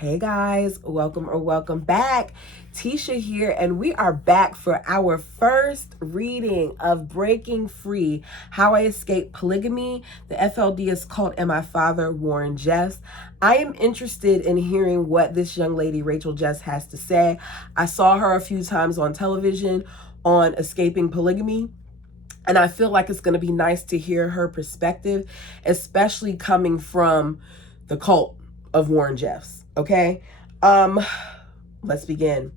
Hey guys, welcome back. Tisha here, and we are back for our first reading of Breaking Free, How I Escaped Polygamy, the FLDS Cult, and My Father, Warren Jeffs. I am interested in hearing what this young lady, Rachel Jeffs, has to say. I saw her a few times on television on escaping polygamy. And I feel like it's going to be nice to hear her perspective, especially coming from the cult of Warren Jeffs. Okay, let's begin.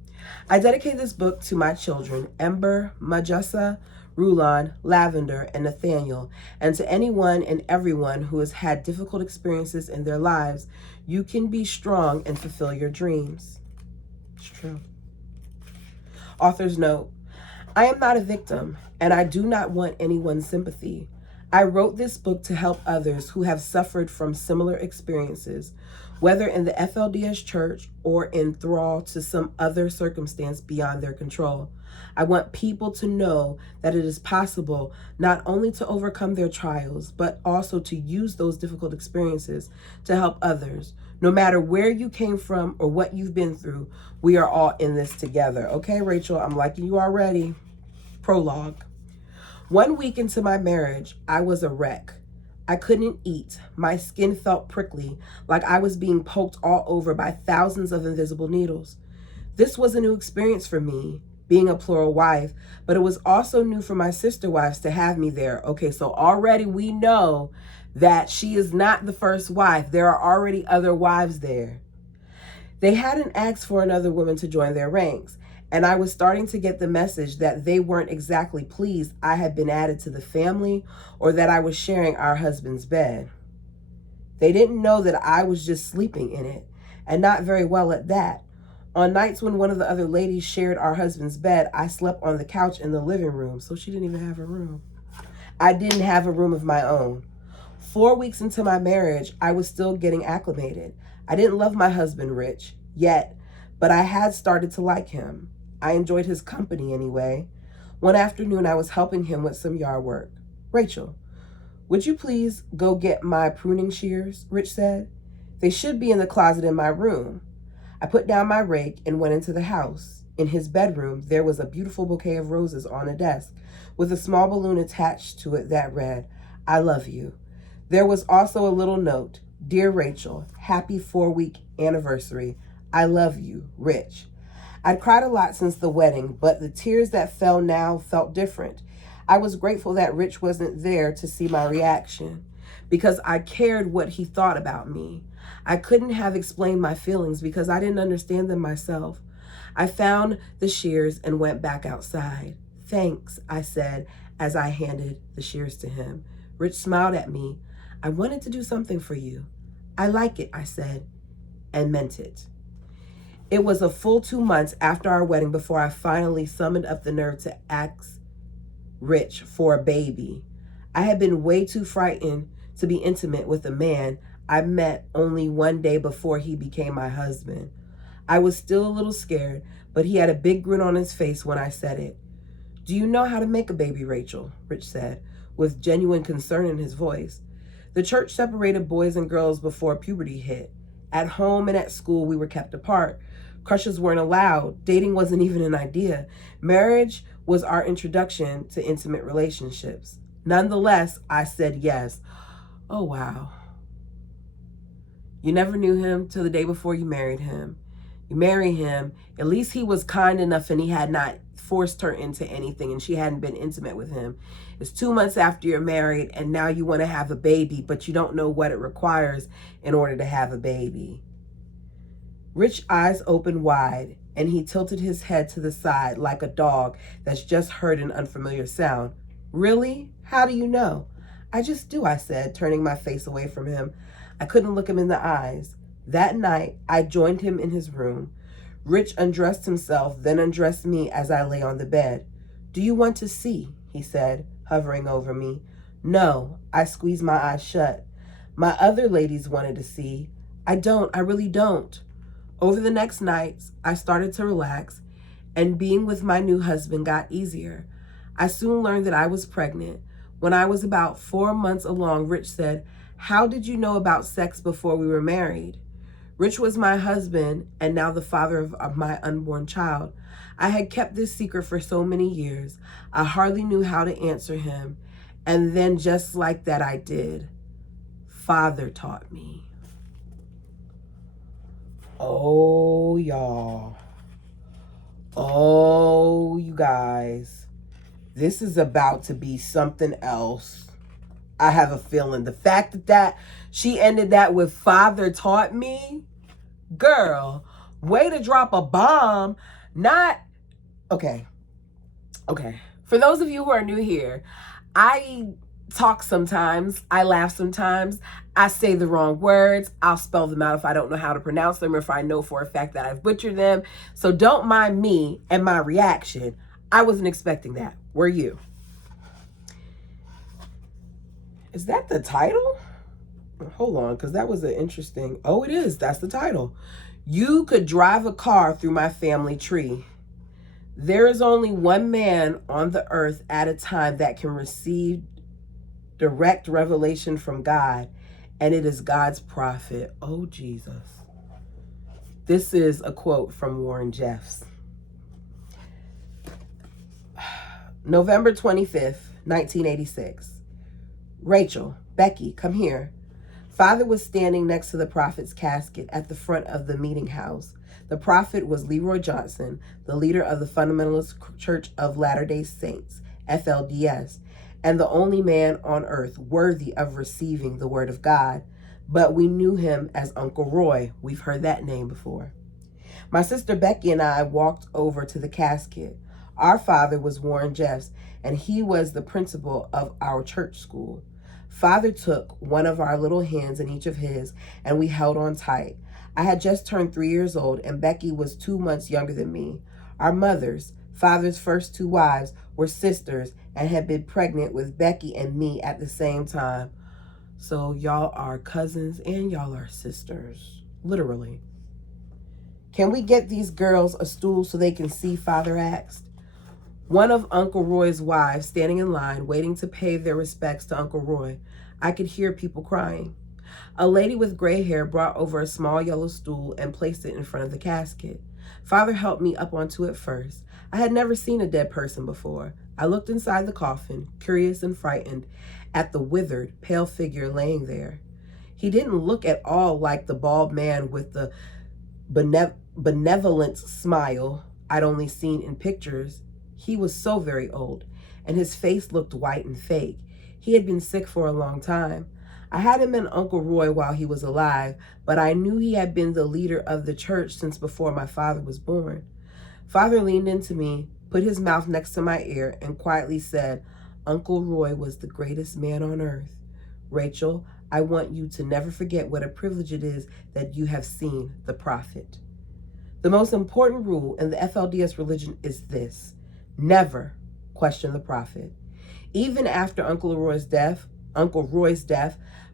I dedicate this book to my children, Ember, Majessa, Rulon, Lavender, and Nathaniel, and to anyone and everyone who has had difficult experiences in their lives. You can be strong and fulfill your dreams. It's true. Author's note: I am not a victim, and I do not want anyone's sympathy. I wrote this book to help others who have suffered from similar experiences, whether in the FLDS church or in thrall to some other circumstance beyond their control. I want people to know that it is possible not only to overcome their trials, but also to use those difficult experiences to help others. No matter where you came from or what you've been through, we are all in this together. Okay, Rachel, I'm liking you already. Prologue. 1 week into my marriage, I was a wreck. I couldn't eat. My skin felt prickly, like I was being poked all over by thousands of invisible needles. This was a new experience for me, being a plural wife, but it was also new for my sister wives to have me there. Okay, so already we know that she is not the first wife. There are already other wives there. They hadn't asked for another woman to join their ranks, and I was starting to get the message that they weren't exactly pleased I had been added to the family or that I was sharing our husband's bed. They didn't know that I was just sleeping in it, and not very well at that. On nights when one of the other ladies shared our husband's bed, I slept on the couch in the living room, so she didn't even have a room. I didn't have a room of my own. 4 weeks into my marriage, I was still getting acclimated. I didn't love my husband, Rich, yet, but I had started to like him. I enjoyed his company anyway. One afternoon, I was helping him with some yard work. Rachel, would you please go get my pruning shears? Rich said. They should be in the closet in my room. I put down my rake and went into the house. In his bedroom, there was a beautiful bouquet of roses on a desk with a small balloon attached to it that read, I love you. There was also a little note, Dear Rachel, happy 4-week anniversary. I love you, Rich. I'd cried a lot since the wedding, but the tears that fell now felt different. I was grateful that Rich wasn't there to see my reaction, because I cared what he thought about me. I couldn't have explained my feelings because I didn't understand them myself. I found the shears and went back outside. Thanks, I said as I handed the shears to him. Rich smiled at me. I wanted to do something for you. I like it, I said, and meant it. It was a full 2 months after our wedding before I finally summoned up the nerve to ask Rich for a baby. I had been way too frightened to be intimate with a man I met only 1 day before he became my husband. I was still a little scared, but he had a big grin on his face when I said it. Do you know how to make a baby, Rachel? Rich said, with genuine concern in his voice. The church separated boys and girls before puberty hit. At home and at school, we were kept apart. Crushes weren't allowed. Dating wasn't even an idea. Marriage was our introduction to intimate relationships. Nonetheless, I said yes. Oh, wow. You never knew him till the day before you married him. You marry him, at least he was kind enough and he had not forced her into anything and she hadn't been intimate with him. It's 2 months after you're married and now you want to have a baby, but you don't know what it requires in order to have a baby. Rich's eyes opened wide, and he tilted his head to the side like a dog that's just heard an unfamiliar sound. Really? How do you know? I just do, I said, turning my face away from him. I couldn't look him in the eyes. That night, I joined him in his room. Rich undressed himself, then undressed me as I lay on the bed. Do you want to see? He said, hovering over me. No, I squeezed my eyes shut. My other ladies wanted to see. I really don't. Over the next nights, I started to relax, and being with my new husband got easier. I soon learned that I was pregnant. When I was about 4 months along, Rich said, How did you know about sex before we were married? Rich was my husband and now the father of my unborn child. I had kept this secret for so many years. I hardly knew how to answer him. And then just like that, I did. Father taught me. Oh, y'all. Oh, you guys. This is about to be something else. I have a feeling. The fact that she ended that with Father taught me. Girl, way to drop a bomb. Not, okay. For those of you who are new here, I talk sometimes, I laugh sometimes, I say the wrong words, I'll spell them out if I don't know how to pronounce them or if I know for a fact that I've butchered them. So don't mind me and my reaction. I wasn't expecting that. Were you? Is that the title? Hold on, because that was an interesting... Oh, it is. That's the title. You could drive a car through my family tree. There is only one man on the earth at a time that can receive direct revelation from God, and it is God's prophet. Oh, Jesus. This is a quote from Warren Jeffs. November 25th, 1986. Rachel, Becky, come here. Father was standing next to the prophet's casket at the front of the meeting house. The prophet was Leroy Johnson, the leader of the Fundamentalist Church of Latter-day Saints, FLDS, and the only man on earth worthy of receiving the word of God. But we knew him as Uncle Roy. We've heard that name before. My sister Becky and I walked over to the casket. Our father was Warren Jeffs, and he was the principal of our church school. Father took one of our little hands in each of his, and we held on tight. I had just turned 3 years old, and Becky was 2 months younger than me. Our mothers, Father's first 2 wives, were sisters and had been pregnant with Becky and me at the same time. So y'all are cousins and y'all are sisters, literally. Can we get these girls a stool so they can see? Father asked. One of Uncle Roy's wives standing in line, waiting to pay their respects to Uncle Roy. I could hear people crying. A lady with gray hair brought over a small yellow stool and placed it in front of the casket. Father helped me up onto it first. I had never seen a dead person before. I looked inside the coffin, curious and frightened, at the withered, pale figure laying there. He didn't look at all like the bald man with the benevolent smile I'd only seen in pictures. He was so very old, and his face looked white and fake. He had been sick for a long time. I hadn't met Uncle Roy while he was alive, but I knew he had been the leader of the church since before my father was born. Father leaned into me, put his mouth next to my ear, and quietly said, Uncle Roy was the greatest man on earth. Rachel, I want you to never forget what a privilege it is that you have seen the prophet. The most important rule in the FLDS religion is this: never question the prophet. Even after Uncle Roy's death,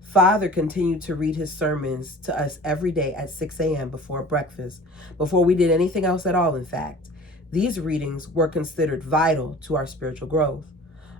Father continued to read his sermons to us every day at 6 a.m. before breakfast, before we did anything else at all, in fact. These readings were considered vital to our spiritual growth.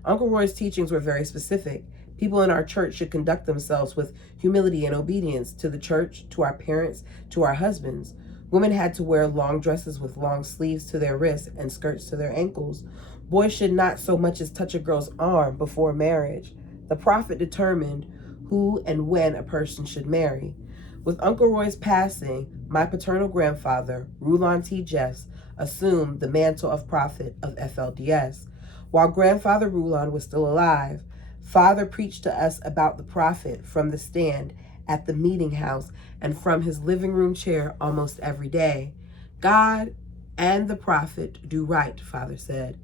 Uncle Roy's teachings were very specific. People in our church should conduct themselves with humility and obedience to the church, to our parents, to our husbands. Women had to wear long dresses with long sleeves to their wrists and skirts to their ankles. Boys should not so much as touch a girl's arm before marriage. The prophet determined who and when a person should marry. With Uncle Roy's passing, my paternal grandfather, Rulon T. Jeffs, assumed the mantle of prophet of FLDS. While Grandfather Rulon was still alive, Father preached to us about the prophet from the stand at the meeting house and from his living room chair almost every day. God and the prophet do right, Father said.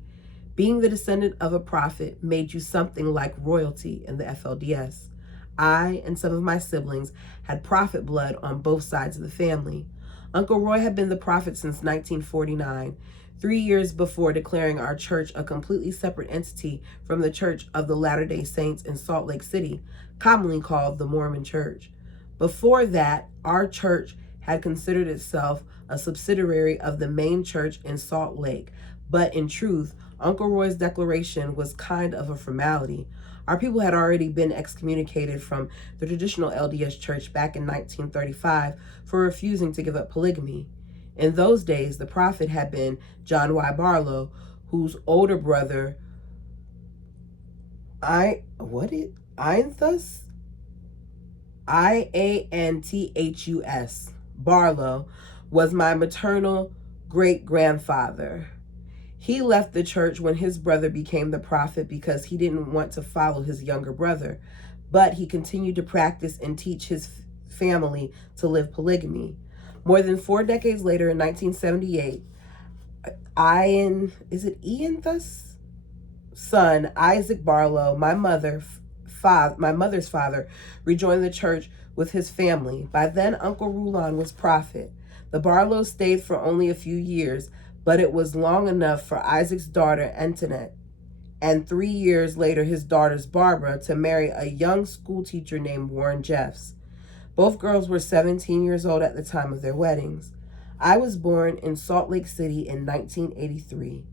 Being the descendant of a prophet made you something like royalty in the FLDS. I and some of my siblings had prophet blood on both sides of the family. Uncle Roy had been the prophet since 1949, 3 years before declaring our church a completely separate entity from the Church of the Latter-day Saints in Salt Lake City, commonly called the Mormon Church. Before that, our church had considered itself a subsidiary of the main church in Salt Lake, but in truth, Uncle Roy's declaration was kind of a formality. Our people had already been excommunicated from the traditional LDS church back in 1935 for refusing to give up polygamy. In those days, the prophet had been John Y. Barlow, whose older brother, Ianthus? Ianthus Barlow, was my maternal great-grandfather. He left the church when his brother became the prophet because he didn't want to follow his younger brother, but he continued to practice and teach his family to live polygamy. More than 4 decades later, in 1978, Ianthus' son, Isaac Barlow, my mother's father, rejoined the church with his family. By then, Uncle Rulon was prophet. The Barlows stayed for only a few years, but it was long enough for Isaac's daughter, Antoinette, and 3 years later, his daughters, Barbara, to marry a young school teacher named Warren Jeffs. Both girls were 17 years old at the time of their weddings. I was born in Salt Lake City in 1983,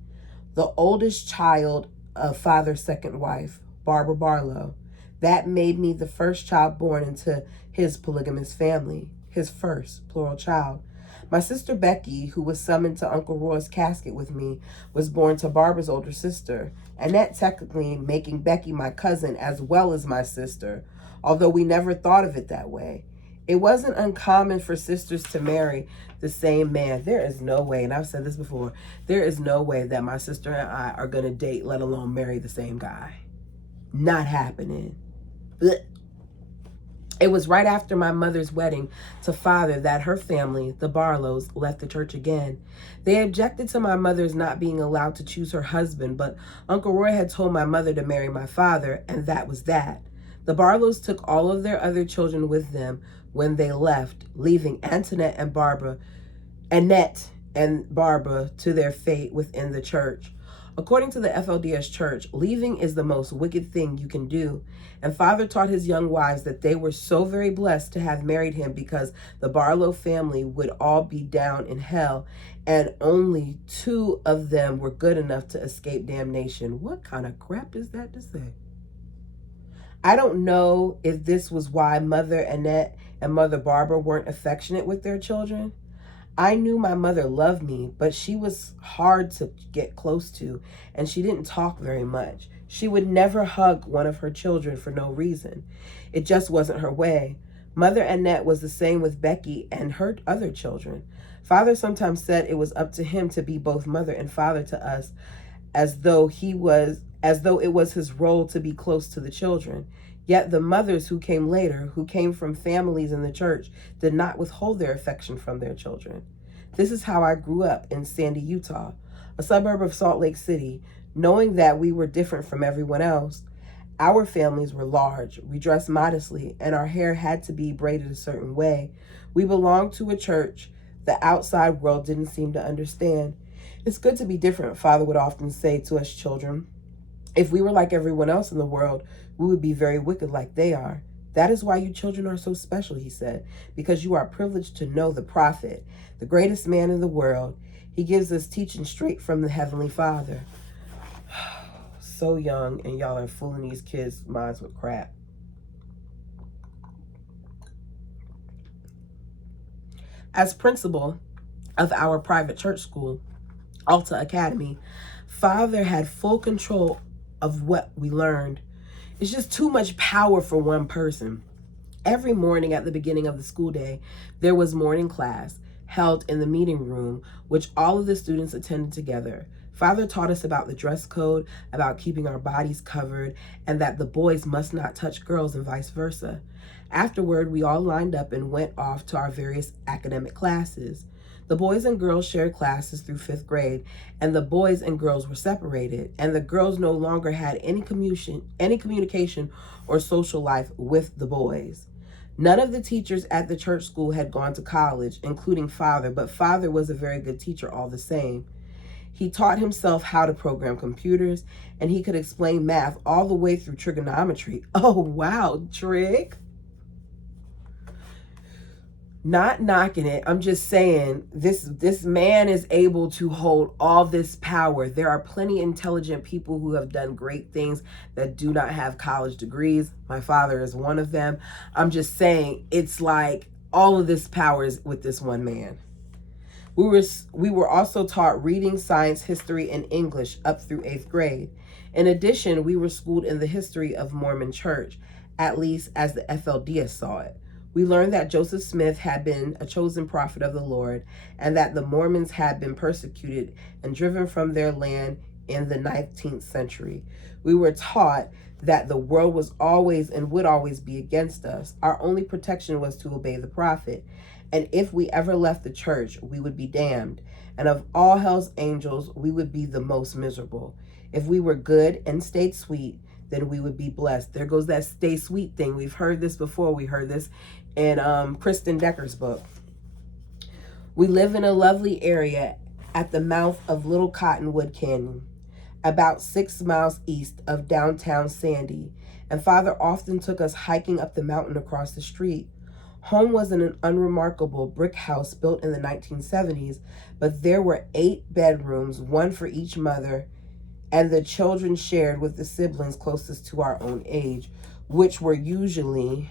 the oldest child of father's second wife, Barbara Barlow. That made me the first child born into his polygamous family, his first, plural, child. My sister Becky, who was summoned to Uncle Roy's casket with me, was born to Barbara's older sister, Annette technically making Becky my cousin as well as my sister, although we never thought of it that way. It wasn't uncommon for sisters to marry the same man. There is no way, and I've said this before, there is no way that my sister and I are going to date, let alone marry the same guy. Not happening. Blech. It was right after my mother's wedding to father that her family, the Barlows, left the church again. They objected to my mother's not being allowed to choose her husband, but Uncle Roy had told my mother to marry my father, and that was that. The Barlows took all of their other children with them when they left, leaving Annette and Barbara to their fate within the church. According to the FLDS church, leaving is the most wicked thing you can do. And father taught his young wives that they were so very blessed to have married him because the Barlow family would all be down in hell, and only 2 of them were good enough to escape damnation. What kind of crap is that to say? I don't know if this was why Mother Annette and Mother Barbara weren't affectionate with their children. I knew my mother loved me, but she was hard to get close to, and she didn't talk very much. She would never hug one of her children for no reason. It just wasn't her way. Mother Annette was the same with Becky and her other children. Father sometimes said it was up to him to be both mother and father to us, as though it was his role to be close to the children. Yet the mothers who came later, who came from families in the church, did not withhold their affection from their children. This is how I grew up in Sandy, Utah, a suburb of Salt Lake City, knowing that we were different from everyone else. Our families were large, we dressed modestly, and our hair had to be braided a certain way. We belonged to a church the outside world didn't seem to understand. It's good to be different, Father would often say to us children. If we were like everyone else in the world, we would be very wicked like they are. That is why you children are so special, he said, because you are privileged to know the prophet, the greatest man in the world. He gives us teaching straight from the Heavenly Father. So young, and y'all are fooling these kids' minds with crap. As principal of our private church school, Alta Academy, Father had full control of what we learned. It's just too much power for one person. Every morning at the beginning of the school day, there was morning class held in the meeting room, which all of the students attended together. Father taught us about the dress code, about keeping our bodies covered, and that the boys must not touch girls and vice versa. Afterward, we all lined up and went off to our various academic classes. The boys and girls shared classes through 5th grade, and the boys and girls were separated, and the girls no longer had any communication or social life with the boys. None of the teachers at the church school had gone to college, including Father, but Father was a very good teacher all the same. He taught himself how to program computers, and he could explain math all the way through trigonometry. Oh, wow, Trig. Not knocking it. I'm just saying this man is able to hold all this power. There are plenty of intelligent people who have done great things that do not have college degrees. My father is one of them. I'm just saying it's like all of this power is with this one man. We were also taught reading, science, history, and English up through 8th grade. In addition, we were schooled in the history of Mormon Church, at least as the FLDS saw it. We learned that Joseph Smith had been a chosen prophet of the Lord, and that the Mormons had been persecuted and driven from their land in the 19th century. We were taught that the world was always and would always be against us. Our only protection was to obey the prophet. And if we ever left the church, we would be damned. And of all hell's angels, we would be the most miserable. If we were good and stayed sweet, then we would be blessed. There goes that stay sweet thing. We've heard this before. We heard this in Kristen Decker's book. We live in a lovely area at the mouth of Little Cottonwood Canyon, about 6 miles east of downtown Sandy. And Father often took us hiking up the mountain across the street. Home was in an unremarkable brick house built in the 1970s, but there were 8 bedrooms, one for each mother, and the children shared with the siblings closest to our own age, which were usually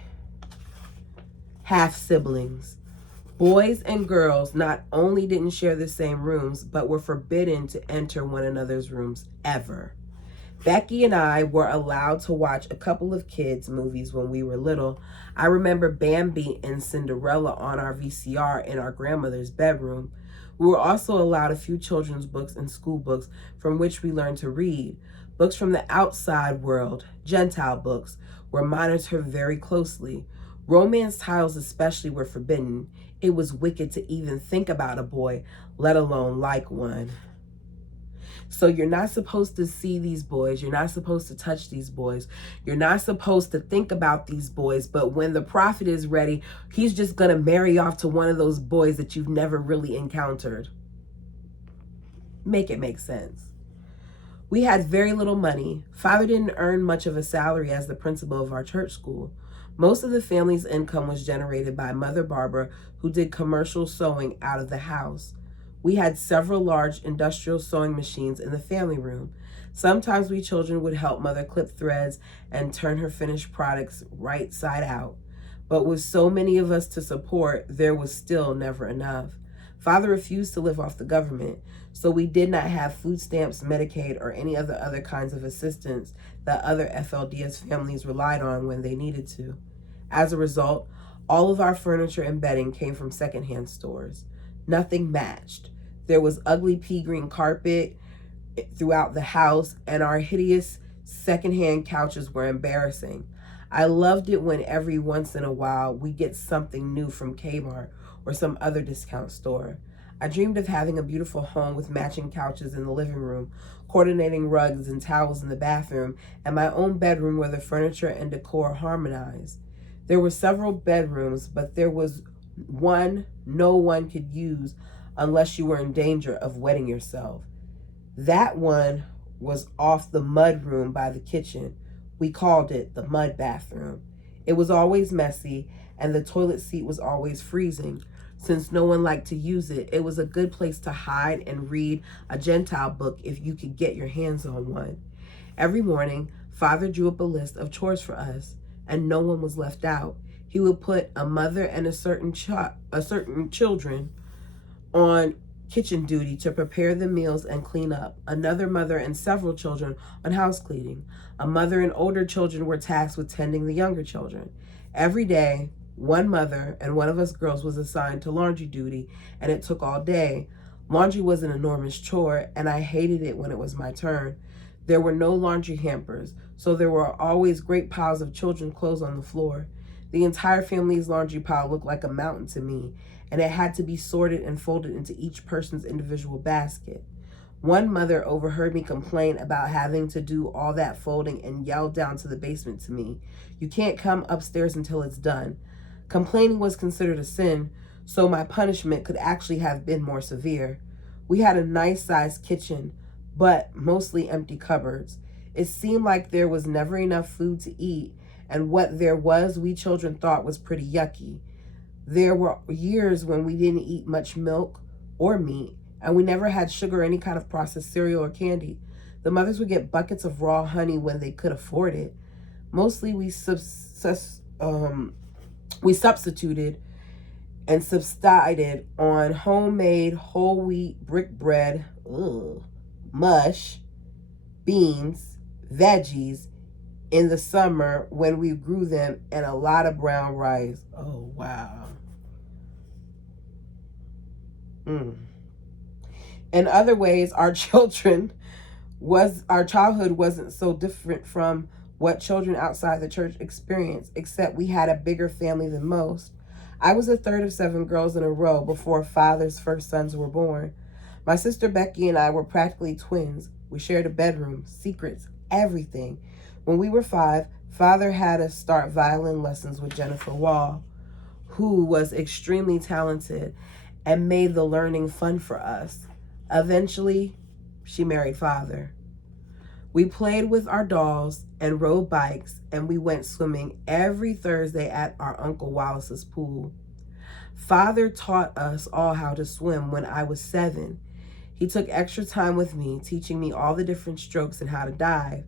half siblings. Boys and girls not only didn't share the same rooms, but were forbidden to enter one another's rooms ever. Becky and I were allowed to watch a couple of kids' movies when we were little. I remember Bambi and Cinderella on our VCR in our grandmother's bedroom. We were also allowed a few children's books and school books from which we learned to read. Books from the outside world, Gentile books, were monitored very closely. Romance titles especially were forbidden. It was wicked to even think about a boy, let alone like one. So you're not supposed to see these boys. You're not supposed to touch these boys. You're not supposed to think about these boys. But when the prophet is ready, he's just going to marry off to one of those boys that you've never really encountered. Make it make sense. We had very little money. Father didn't earn much of a salary as the principal of our church school. Most of the family's income was generated by Mother Barbara, who did commercial sewing out of the house. We had several large industrial sewing machines in the family room. Sometimes we children would help Mother clip threads and turn her finished products right side out. But with so many of us to support, there was still never enough. Father refused to live off the government, so we did not have food stamps, Medicaid, or any of the other kinds of assistance that other FLDS families relied on when they needed to. As a result, all of our furniture and bedding came from secondhand stores. Nothing matched. There was ugly pea green carpet throughout the house, and our hideous secondhand couches were embarrassing. I loved it when every once in a while we get something new from Kmart or some other discount store. I dreamed of having a beautiful home with matching couches in the living room, coordinating rugs and towels in the bathroom, and my own bedroom where the furniture and decor harmonized. There were several bedrooms, but there was one no one could use unless you were in danger of wetting yourself. That one was off the mud room by the kitchen. We called it the mud bathroom. It was always messy, and the toilet seat was always freezing. Since no one liked to use it, it was a good place to hide and read a Gentile book if you could get your hands on one. Every morning, Father drew up a list of chores for us, and no one was left out. He would put a mother and a certain children on kitchen duty to prepare the meals and clean up. Another mother and several children on house cleaning. A mother and older children were tasked with tending the younger children. Every day, one mother and one of us girls was assigned to laundry duty, and it took all day. Laundry was an enormous chore, and I hated it when it was my turn. There were no laundry hampers, so there were always great piles of children's clothes on the floor. The entire family's laundry pile looked like a mountain to me, and it had to be sorted and folded into each person's individual basket. One mother overheard me complain about having to do all that folding and yelled down to the basement to me, "You can't come upstairs until it's done." Complaining was considered a sin, so my punishment could actually have been more severe. We had a nice-sized kitchen, but mostly empty cupboards. It seemed like there was never enough food to eat, and what there was we children thought was pretty yucky. There were years when we didn't eat much milk or meat, and we never had sugar or any kind of processed cereal or candy. The mothers would get buckets of raw honey when they could afford it. Mostly we substituted and subsided on homemade whole wheat brick bread, mush, beans, veggies in the summer when we grew them, and a lot of brown rice. Oh, wow. In other ways, our childhood wasn't so different from what children outside the church experience, except we had a bigger family than most. I was the third of 7 girls in a row before Father's first sons were born. My sister Becky and I were practically twins. We shared a bedroom, secrets, everything. When we were 5, Father had us start violin lessons with Jennifer Wall, who was extremely talented and made the learning fun for us. Eventually, she married Father. We played with our dolls and rode bikes, and we went swimming every Thursday at our Uncle Wallace's pool. Father taught us all how to swim when I was 7. He took extra time with me, teaching me all the different strokes and how to dive.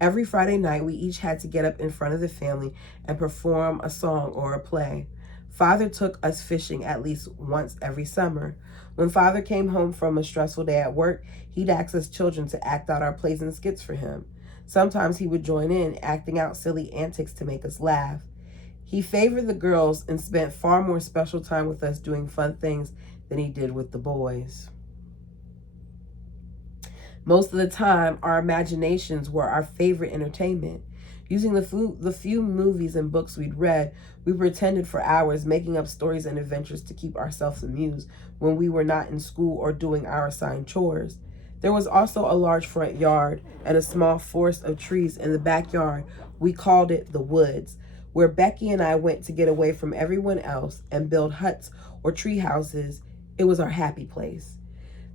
Every Friday night, we each had to get up in front of the family and perform a song or a play. Father took us fishing at least once every summer. When Father came home from a stressful day at work, he'd ask us children to act out our plays and skits for him. Sometimes he would join in, acting out silly antics to make us laugh. He favored the girls and spent far more special time with us doing fun things than he did with the boys. Most of the time, our imaginations were our favorite entertainment. Using the few movies and books we'd read, we pretended for hours, making up stories and adventures to keep ourselves amused when we were not in school or doing our assigned chores. There was also a large front yard and a small forest of trees in the backyard. We called it the woods, where Becky and I went to get away from everyone else and build huts or tree houses. It was our happy place.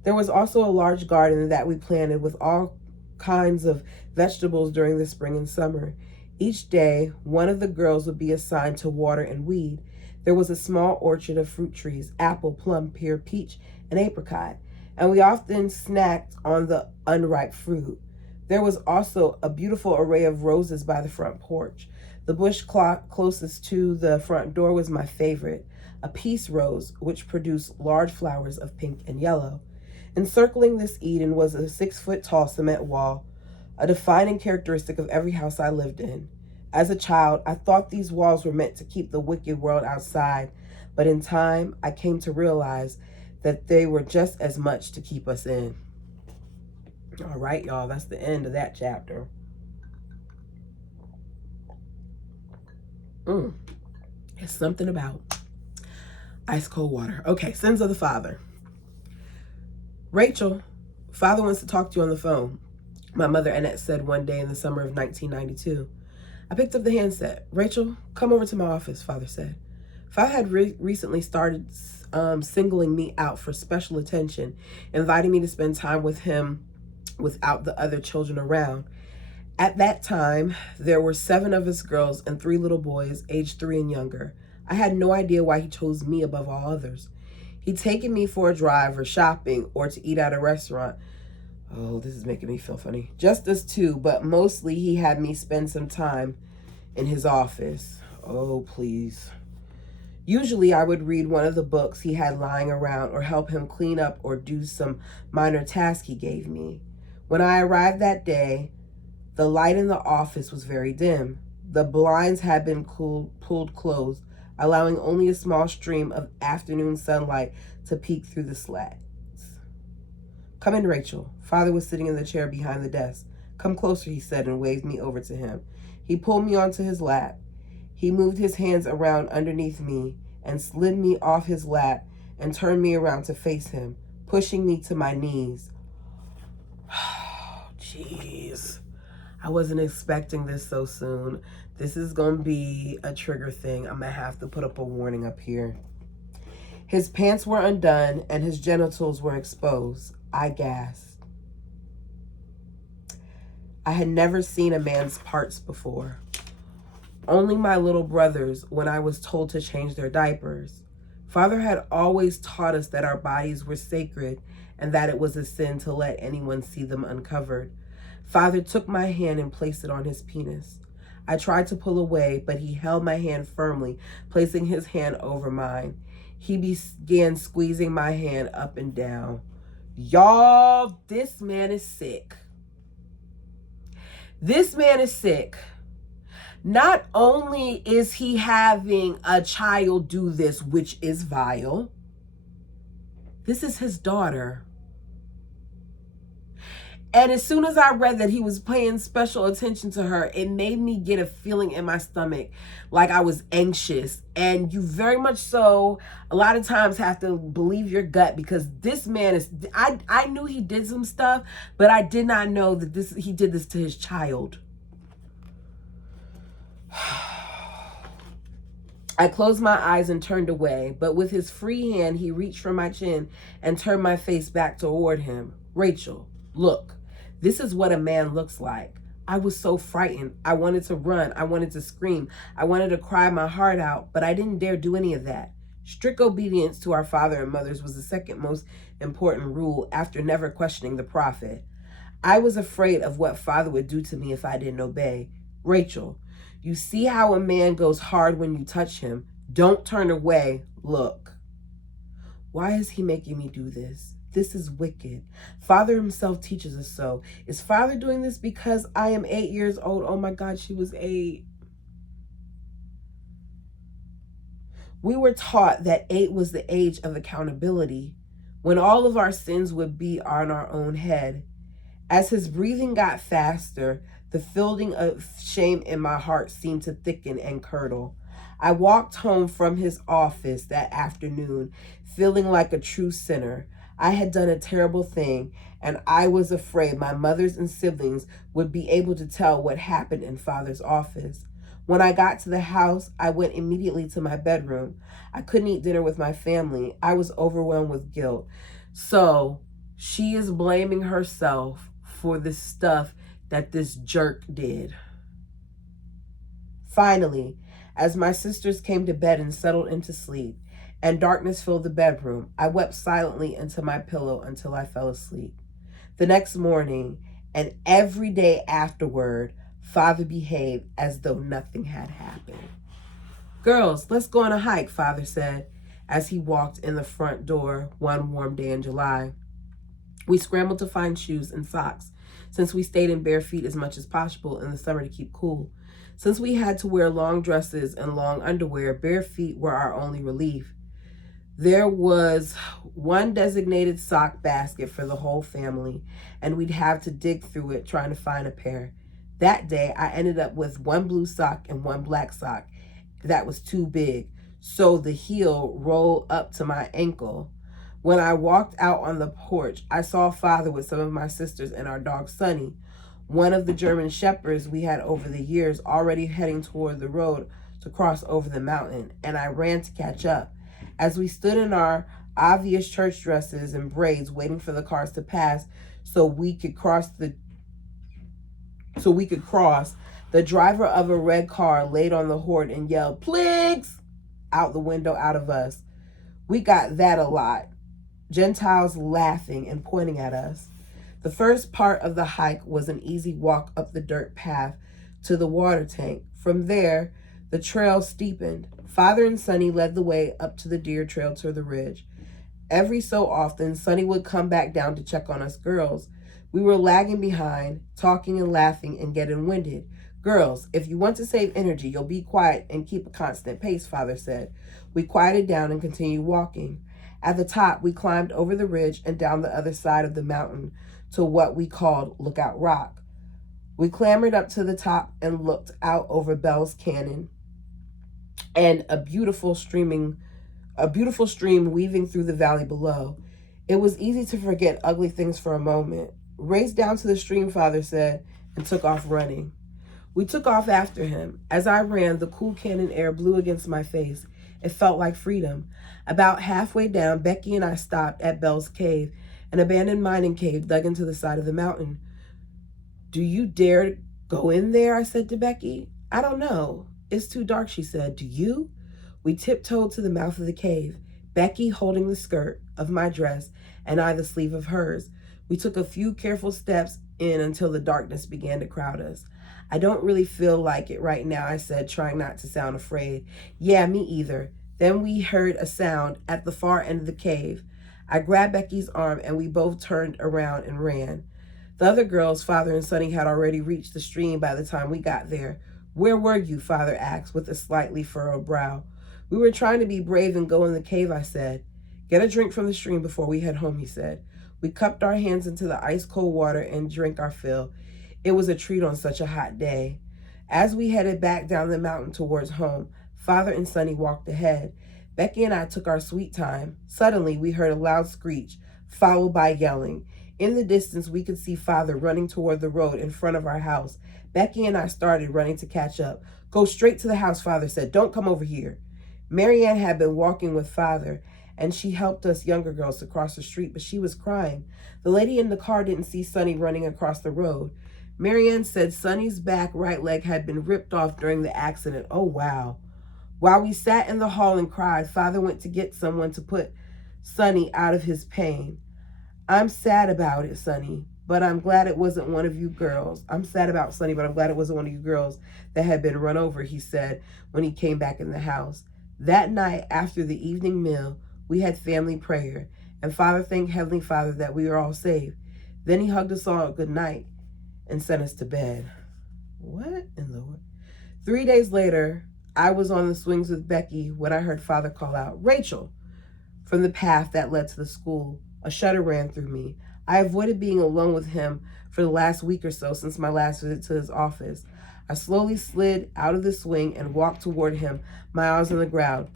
There was also a large garden that we planted with all kinds of vegetables during the spring and summer. Each day, one of the girls would be assigned to water and weed. There was a small orchard of fruit trees, apple, plum, pear, peach, and apricot, and we often snacked on the unripe fruit. There was also a beautiful array of roses by the front porch. The bush closest to the front door was my favorite, a peace rose, which produced large flowers of pink and yellow. Encircling this Eden was a 6-foot-tall cement wall, a defining characteristic of every house I lived in. As a child, I thought these walls were meant to keep the wicked world outside, but in time, I came to realize that they were just as much to keep us in. All right, y'all, that's the end of that chapter. It's something about ice cold water. Okay, sins of the father. Rachel, Father wants to talk to you on the phone, my mother Annette said one day in the summer of 1992. I picked up the handset. Rachel, come over to my office, Father said. Father had recently started singling me out for special attention, inviting me to spend time with him without the other children around. At that time, there were 7 of us girls and 3 little boys, aged 3 and younger. I had no idea why he chose me above all others. He'd taken me for a drive or shopping or to eat at a restaurant. Oh, this is making me feel funny. Just us 2, but mostly he had me spend some time in his office. Oh, please. Usually I would read one of the books he had lying around or help him clean up or do some minor task he gave me. When I arrived that day, the light in the office was very dim. The blinds had been pulled closed, allowing only a small stream of afternoon sunlight to peek through the slats. Come in, Rachel. Father was sitting in the chair behind the desk. Come closer, he said, and waved me over to him. He pulled me onto his lap. He moved his hands around underneath me and slid me off his lap and turned me around to face him, pushing me to my knees. Jeez. I wasn't expecting this so soon. This is going to be a trigger thing. I'm going to have to put up a warning up here. His pants were undone and his genitals were exposed. I gasped. I had never seen a man's parts before. Only my little brothers when I was told to change their diapers. Father had always taught us that our bodies were sacred and that it was a sin to let anyone see them uncovered. Father took my hand and placed it on his penis. I tried to pull away, but he held my hand firmly, placing his hand over mine. He began squeezing my hand up and down. Y'all, this man is sick. This man is sick. Not only is he having a child do this, which is vile, this is his daughter. And as soon as I read that he was paying special attention to her, it made me get a feeling in my stomach like I was anxious. And you very much so, a lot of times, have to believe your gut, because this man is, I knew he did some stuff, but I did not know that he did this to his child. I closed my eyes and turned away, but with his free hand, he reached for my chin and turned my face back toward him. Rachel, look, this is what a man looks like. I was so frightened. I wanted to run. I wanted to scream. I wanted to cry my heart out, but I didn't dare do any of that. Strict obedience to our father and mothers was the second most important rule after never questioning the prophet. I was afraid of what father would do to me if I didn't obey. Rachel, you see how a man goes hard when you touch him. Don't turn away. Look. Why is he making me do this? This is wicked. Father himself teaches us so. Is Father doing this because I am 8 years old? Oh my God, she was 8. We were taught that 8 was the age of accountability, when all of our sins would be on our own head. As his breathing got faster, the feeling of shame in my heart seemed to thicken and curdle. I walked home from his office that afternoon, feeling like a true sinner. I had done a terrible thing, and I was afraid my mothers and siblings would be able to tell what happened in Father's office. When I got to the house, I went immediately to my bedroom. I couldn't eat dinner with my family. I was overwhelmed with guilt. So she is blaming herself for the stuff that this jerk did. Finally, as my sisters came to bed and settled into sleep, and darkness filled the bedroom, I wept silently into my pillow until I fell asleep. The next morning, and every day afterward, Father behaved as though nothing had happened. Girls, let's go on a hike, Father said, as he walked in the front door one warm day in July. We scrambled to find shoes and socks, since we stayed in bare feet as much as possible in the summer to keep cool. Since we had to wear long dresses and long underwear, bare feet were our only relief. There was one designated sock basket for the whole family, and we'd have to dig through it trying to find a pair. That day, I ended up with one blue sock and one black sock that was too big, so the heel rolled up to my ankle. When I walked out on the porch, I saw Father with some of my sisters and our dog Sunny, one of the German shepherds we had over the years, already heading toward the road to cross over the mountain, and I ran to catch up. As we stood in our obvious church dresses and braids waiting for the cars to pass so we could cross, the driver of a red car laid on the horn and yelled, "Plagues!" out the window out of us. We got that a lot. Gentiles laughing and pointing at us. The first part of the hike was an easy walk up the dirt path to the water tank. From there, the trail steepened. Father and Sonny led the way up to the deer trail to the ridge. Every so often, Sonny would come back down to check on us girls. We were lagging behind, talking and laughing and getting winded. "Girls, if you want to save energy, you'll be quiet and keep a constant pace," Father said. We quieted down and continued walking. At the top, we climbed over the ridge and down the other side of the mountain to what we called Lookout Rock. We clambered up to the top and looked out over Bell's Canyon and a beautiful stream weaving through the valley below. It was easy to forget ugly things for a moment. "Race down to the stream," Father said, and took off running. We took off after him. As I ran, the cool canyon air blew against my face. It felt like freedom. About halfway down, Becky and I stopped at Bell's Cave, an abandoned mining cave dug into the side of the mountain. "Do you dare go in there?" I said to Becky. "I don't know. It's too dark," she said. "Do you?" We tiptoed to the mouth of the cave. Becky holding the skirt of my dress and I the sleeve of hers. We took a few careful steps in until the darkness began to crowd us. I don't really feel like it right now, I said, trying not to sound afraid. Yeah, me either. Then we heard a sound at the far end of the cave. I grabbed Becky's arm and we both turned around and ran. The other girls, Father and Sonny, had already reached the stream by the time we got there. Where were you? Father asked with a slightly furrowed brow. We were trying to be brave and go in the cave, I said. Get a drink from the stream before we head home, he said. We cupped our hands into the ice-cold water and drank our fill. It was a treat on such a hot day. As we headed back down the mountain towards home, Father and Sonny walked ahead. Becky and I took our sweet time. Suddenly, we heard a loud screech, followed by yelling. In the distance, we could see Father running toward the road in front of our house. Becky and I started running to catch up. Go straight to the house, Father said. Don't come over here. Marianne had been walking with Father, and she helped us younger girls to cross the street, but she was crying. The lady in the car didn't see Sonny running across the road. Marianne said Sonny's back right leg had been ripped off during the accident. Oh, wow. While we sat in the hall and cried, Father went to get someone to put Sonny out of his pain. I'm sad about it, Sonny, but I'm glad it wasn't one of you girls. I'm sad about Sonny, but I'm glad it wasn't one of you girls that had been run over, he said when he came back in the house. That night, after the evening meal, we had family prayer, and Father thanked Heavenly Father that we were all safe. Then he hugged us all good night and sent us to bed. What in the world? 3 days later, I was on the swings with Becky when I heard Father call out, Rachel, from the path that led to the school. A shudder ran through me. I avoided being alone with him for the last week or so since my last visit to his office. I slowly slid out of the swing and walked toward him, my eyes on the ground.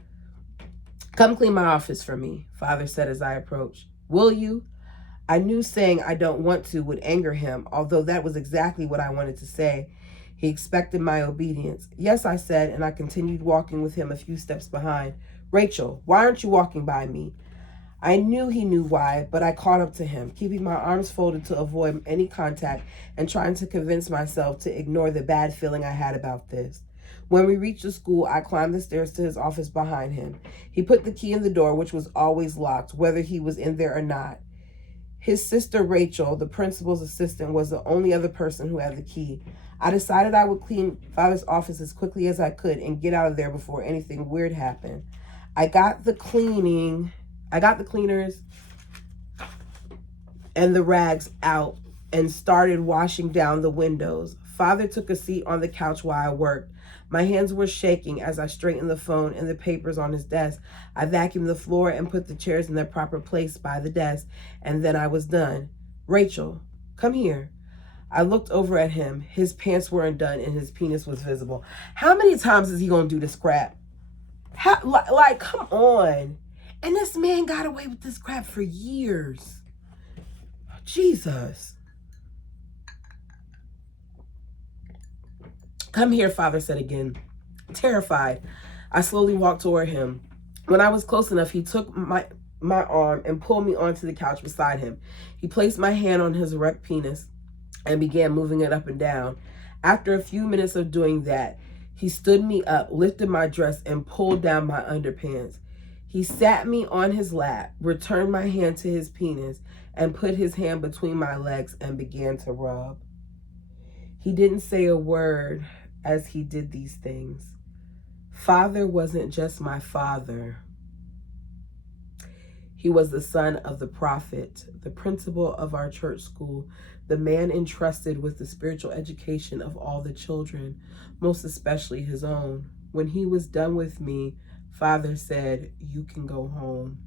Come clean my office for me, Father said as I approached. Will you? I knew saying I don't want to would anger him, although that was exactly what I wanted to say. He expected my obedience. Yes, I said, and I continued walking with him a few steps behind. Rachel, why aren't you walking by me? I knew he knew why, but I caught up to him, keeping my arms folded to avoid any contact and trying to convince myself to ignore the bad feeling I had about this. When we reached the school, I climbed the stairs to his office behind him. He put the key in the door, which was always locked, whether he was in there or not. His sister, Rachel, the principal's assistant, was the only other person who had the key. I decided I would clean Father's office as quickly as I could and get out of there before anything weird happened. I got the cleaners and the rags out and started washing down the windows. Father took a seat on the couch while I worked. My hands were shaking as I straightened the phone and the papers on his desk. I vacuumed the floor and put the chairs in their proper place by the desk, and then I was done. Rachel, come here. I looked over at him. His pants were undone and his penis was visible. How many times is he going to do this crap? Come on. And this man got away with this crap for years. Jesus. Come here, Father said again. Terrified, I slowly walked toward him. When I was close enough, he took my arm and pulled me onto the couch beside him. He placed my hand on his erect penis and began moving it up and down. After a few minutes of doing that, he stood me up, lifted my dress, and pulled down my underpants. He sat me on his lap, returned my hand to his penis, and put his hand between my legs and began to rub. He didn't say a word as he did these things. Father wasn't just my father. He was the son of the prophet, the principal of our church school, the man entrusted with the spiritual education of all the children, most especially his own. When he was done with me, Father said, "You can go home."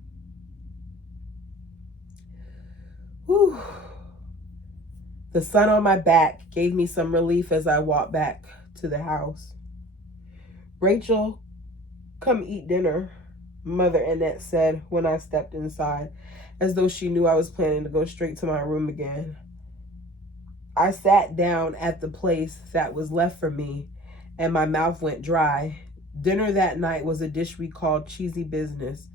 Whew. The sun on my back gave me some relief as I walked back to the house. Rachel, come eat dinner, Mother Annette said when I stepped inside, as though she knew I was planning to go straight to my room again. I sat down at the place that was left for me, and my mouth went dry. Dinner that night was a dish we called cheesy business,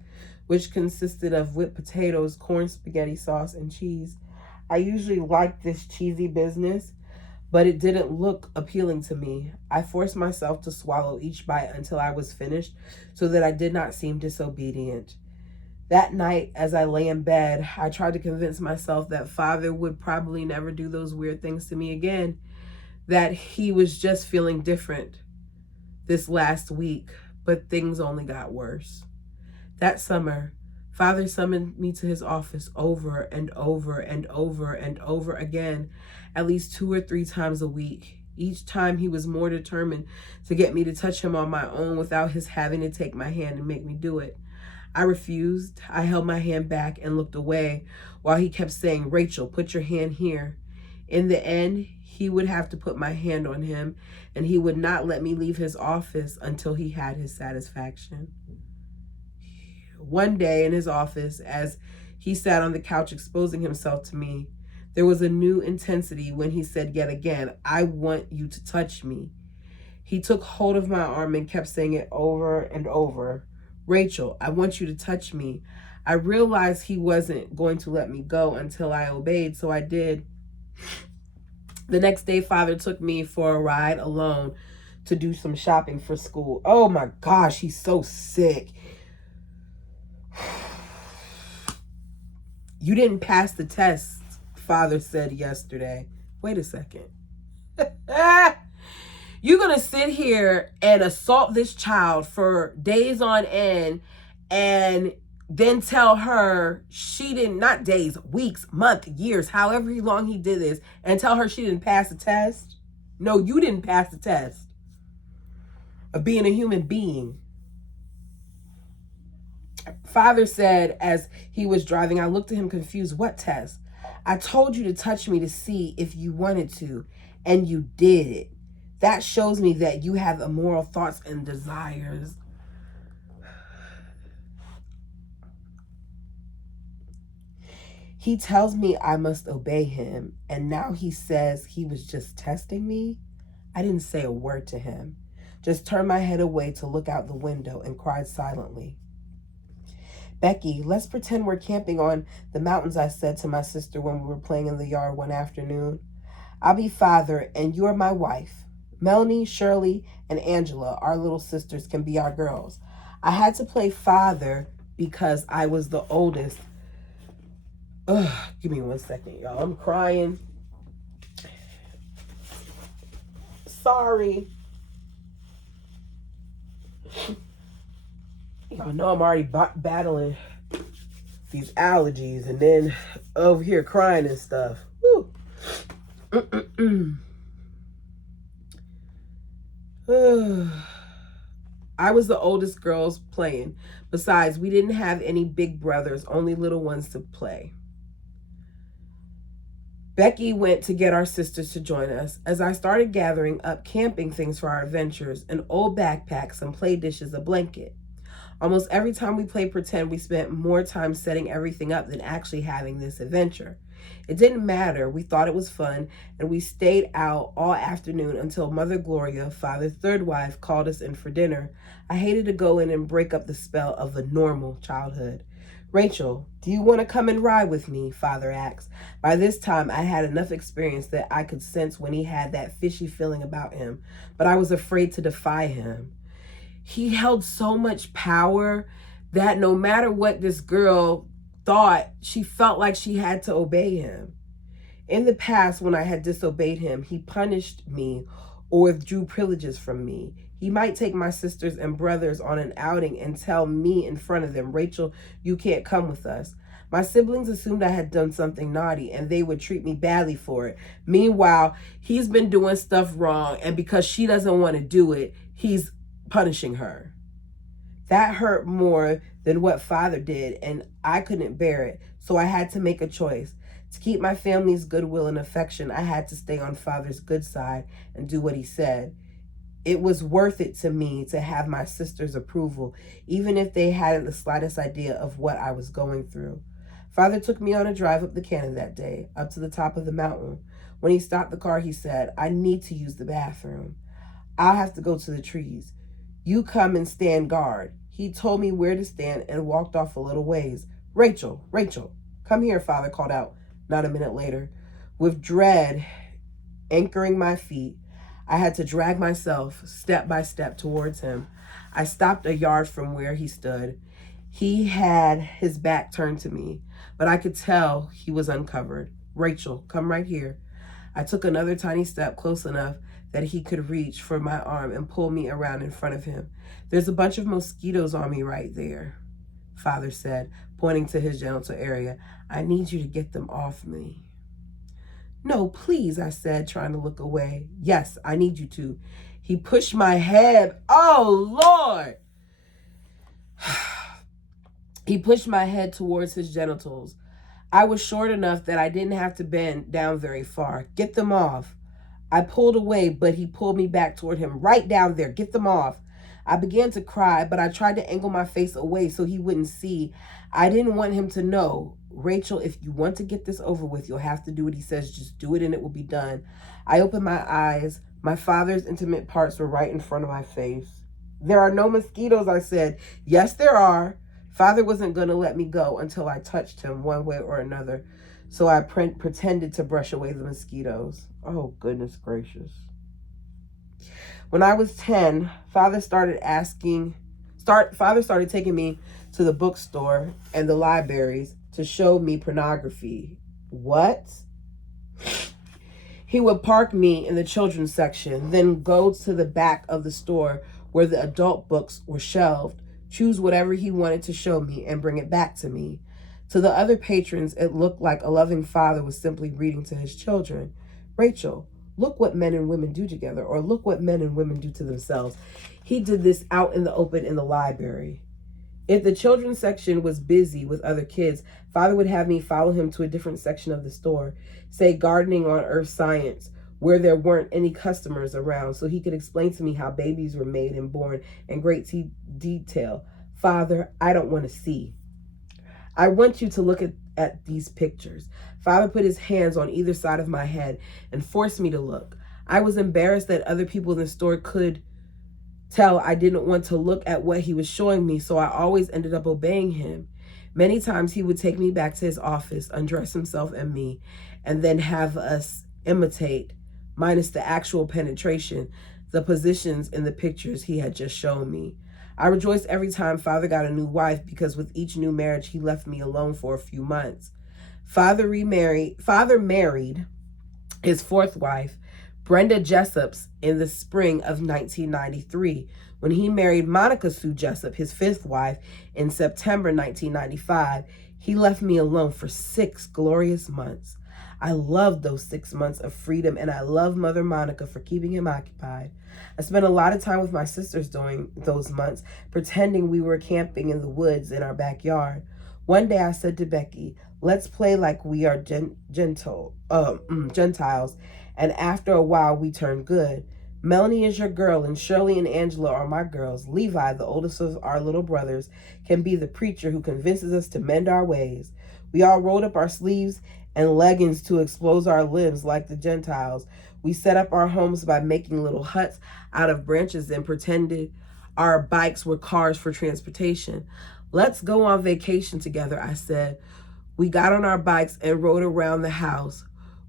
which consisted of whipped potatoes, corn spaghetti sauce, and cheese. I usually liked this cheesy business, but it didn't look appealing to me. I forced myself to swallow each bite until I was finished so that I did not seem disobedient. That night, as I lay in bed, I tried to convince myself that Father would probably never do those weird things to me again, that he was just feeling different this last week, but things only got worse. That summer, Father summoned me to his office over and over and over and over again, at least 2 or 3 times a week. Each time he was more determined to get me to touch him on my own without his having to take my hand and make me do it. I refused. I held my hand back and looked away while he kept saying, "Rachel, put your hand here." In the end, he would have to put my hand on him, and he would not let me leave his office until he had his satisfaction. One day in his office, as he sat on the couch exposing himself to me, there was a new intensity when he said yet again, "I want you to touch me." He took hold of my arm and kept saying it over and over. "Rachel, I want you to touch me." I realized he wasn't going to let me go until I obeyed, so I did. The next day, Father took me for a ride alone to do some shopping for school. Oh my gosh, he's so sick. "You didn't pass the test," Father said yesterday. Wait a second. You're going to sit here and assault this child for days on end and then tell her she didn't, not days, weeks, months, years, however long he did this, and tell her she didn't pass the test? No, you didn't pass the test of being a human being. Father said as he was driving, I looked at him confused. "What test?" "I told you to touch me to see if you wanted to, and you did it. That shows me that you have immoral thoughts and desires." He tells me I must obey him, and now he says he was just testing me? I didn't say a word to him, just turned my head away to look out the window and cried silently. "Becky, let's pretend we're camping on the mountains," I said to my sister when we were playing in the yard one afternoon. "I'll be Father, and you're my wife. Melanie, Shirley, and Angela, our little sisters, can be our girls." I had to play Father because I was the oldest. Give me 1 second, y'all. I'm crying. Sorry. Y'all know I'm already battling these allergies and then over here crying and stuff. Woo. I was the oldest girls playing. Besides, we didn't have any big brothers, only little ones to play. Becky went to get our sisters to join us. As I started gathering up camping things for our adventures, an old backpack, some play dishes, a blanket. Almost every time we played pretend, we spent more time setting everything up than actually having this adventure. It didn't matter. We thought it was fun, and we stayed out all afternoon until Mother Gloria, Father's third wife, called us in for dinner. I hated to go in and break up the spell of a normal childhood. "Rachel, do you want to come and ride with me?" Father asked. By this time, I had enough experience that I could sense when he had that fishy feeling about him, but I was afraid to defy him. He held so much power that no matter what this girl thought, she felt like she had to obey him. In the past, when I had disobeyed him, he punished me or withdrew privileges from me. He might take my sisters and brothers on an outing and tell me in front of them, "Rachel, you can't come with us." My siblings assumed I had done something naughty and they would treat me badly for it. Meanwhile, he's been doing stuff wrong, and because she doesn't want to do it, he's punishing her. That hurt more than what Father did, and I couldn't bear it, so I had to make a choice. To keep my family's goodwill and affection, I had to stay on Father's good side and do what he said. It was worth it to me to have my sister's approval, even if they hadn't the slightest idea of what I was going through. Father took me on a drive up the canyon that day, up to the top of the mountain. When he stopped the car, he said, "I need to use the bathroom. I'll have to go to the trees. You come and stand guard." He told me where to stand and walked off a little ways. Rachel, come here," Father called out. Not a minute later. With dread anchoring my feet, I had to drag myself step by step towards him. I stopped a yard from where he stood. He had his back turned to me, but I could tell he was uncovered. Rachel, come right here. I took another tiny step close enough that he could reach for my arm and pull me around in front of him. There's a bunch of mosquitoes on me right there, Father said, pointing to his genital area. I need you to get them off me. No, please, I said, trying to look away. Yes, I need you to. He pushed my head. Oh, Lord. He pushed my head towards his genitals. I was short enough that I didn't have to bend down very far. Get them off. I pulled away, but he pulled me back toward him. Right down there. Get them off. I began to cry, but I tried to angle my face away so he wouldn't see. I didn't want him to know. Rachel, if you want to get this over with, you'll have to do what he says. Just do it and it will be done. I opened my eyes. My father's intimate parts were right in front of my face. There are no mosquitoes, I said. Yes, there are. Father wasn't going to let me go until I touched him one way or another. So I pretended to brush away the mosquitoes. Oh, goodness gracious. When I was 10, Father started taking me to the bookstore and the libraries to show me pornography. What? He would park me in the children's section, then go to the back of the store where the adult books were shelved, choose whatever he wanted to show me, and bring it back to me. To the other patrons, it looked like a loving father was simply reading to his children. Rachel, look what men and women do together, or look what men and women do to themselves. He did this out in the open in the library. If the children's section was busy with other kids, Father would have me follow him to a different section of the store, say gardening on earth science, where there weren't any customers around, so he could explain to me how babies were made and born in great detail. Father, I don't want to see. I want you to look at these pictures. Father put his hands on either side of my head and forced me to look. I was embarrassed that other people in the store could tell I didn't want to look at what he was showing me, so I always ended up obeying him. Many times he would take me back to his office, undress himself and me, and then have us imitate, minus the actual penetration, the positions in the pictures he had just shown me. I rejoiced every time Father got a new wife, because with each new marriage, he left me alone for a few months. Father married his fourth wife, Brenda Jessup's, in the spring of 1993. When he married Monica Sue Jessup, his fifth wife, in September 1995, he left me alone for 6 glorious months. I loved those 6 months of freedom, and I love Mother Monica for keeping him occupied. I spent a lot of time with my sisters during those months, pretending we were camping in the woods in our backyard. One day I said to Becky, let's play like we are Gentiles, and after a while we turned good. Melanie is your girl, and Shirley and Angela are my girls. Levi, the oldest of our little brothers, can be the preacher who convinces us to mend our ways. We all rolled up our sleeves and leggings to expose our limbs like the Gentiles. We set up our homes by making little huts out of branches and pretended our bikes were cars for transportation. Let's go on vacation together, I said. We got on our bikes and rode around the house.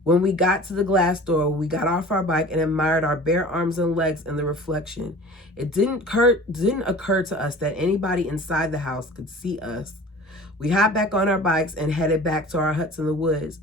When we got to the glass door, we got off our bike and admired our bare arms and legs in the reflection. It didn't occur to us that anybody inside the house could see us. We hopped back on our bikes and headed back to our huts in the woods.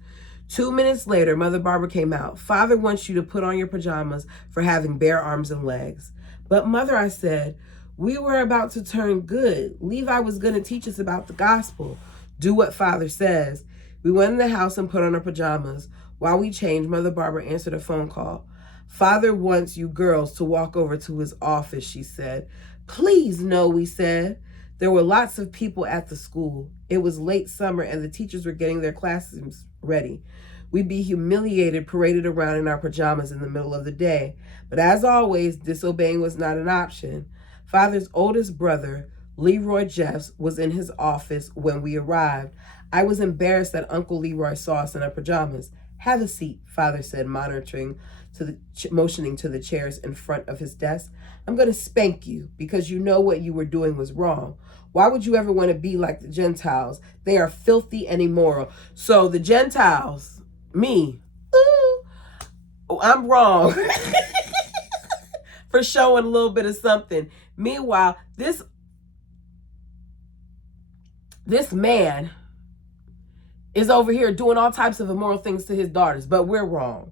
2 minutes later, Mother Barbara came out. Father wants you to put on your pajamas for having bare arms and legs. But Mother, I said, we were about to turn good. Levi was going to teach us about the gospel. Do what Father says. We went in the house and put on our pajamas. While we changed, Mother Barbara answered a phone call. Father wants you girls to walk over to his office, she said. Please, no, we said. There were lots of people at the school. It was late summer and the teachers were getting their classrooms ready. We'd be humiliated, paraded around in our pajamas in the middle of the day. But as always, disobeying was not an option. Father's oldest brother, Leroy Jeffs, was in his office when we arrived. I was embarrassed that Uncle Leroy saw us in our pajamas. Have a seat, Father said, motioning to the chairs in front of his desk. I'm going to spank you because you know what you were doing was wrong. Why would you ever want to be like the Gentiles? They are filthy and immoral. So the Gentiles, me, I'm wrong for showing a little bit of something. Meanwhile, this This man is over here doing all types of immoral things to his daughters, but we're wrong.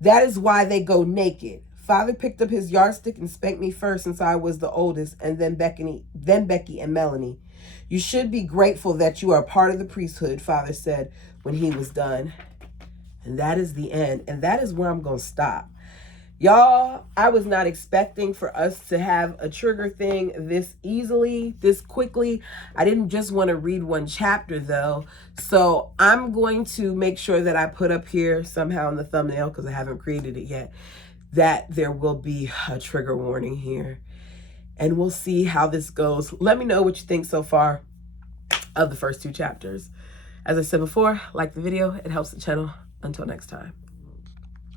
That is why they go naked. Father picked up his yardstick and spanked me first since I was the oldest, and then Becky and Melanie. You should be grateful that you are part of the priesthood, Father said when he was done. And that is the end. And that is where I'm going to stop. Y'all, I was not expecting for us to have a trigger thing this easily, this quickly. I didn't just want to read one chapter though. So I'm going to make sure that I put up here somehow in the thumbnail, because I haven't created it yet, that there will be a trigger warning here. And we'll see how this goes. Let me know what you think so far of the first 2 chapters. As I said before, like the video, it helps the channel. Until next time.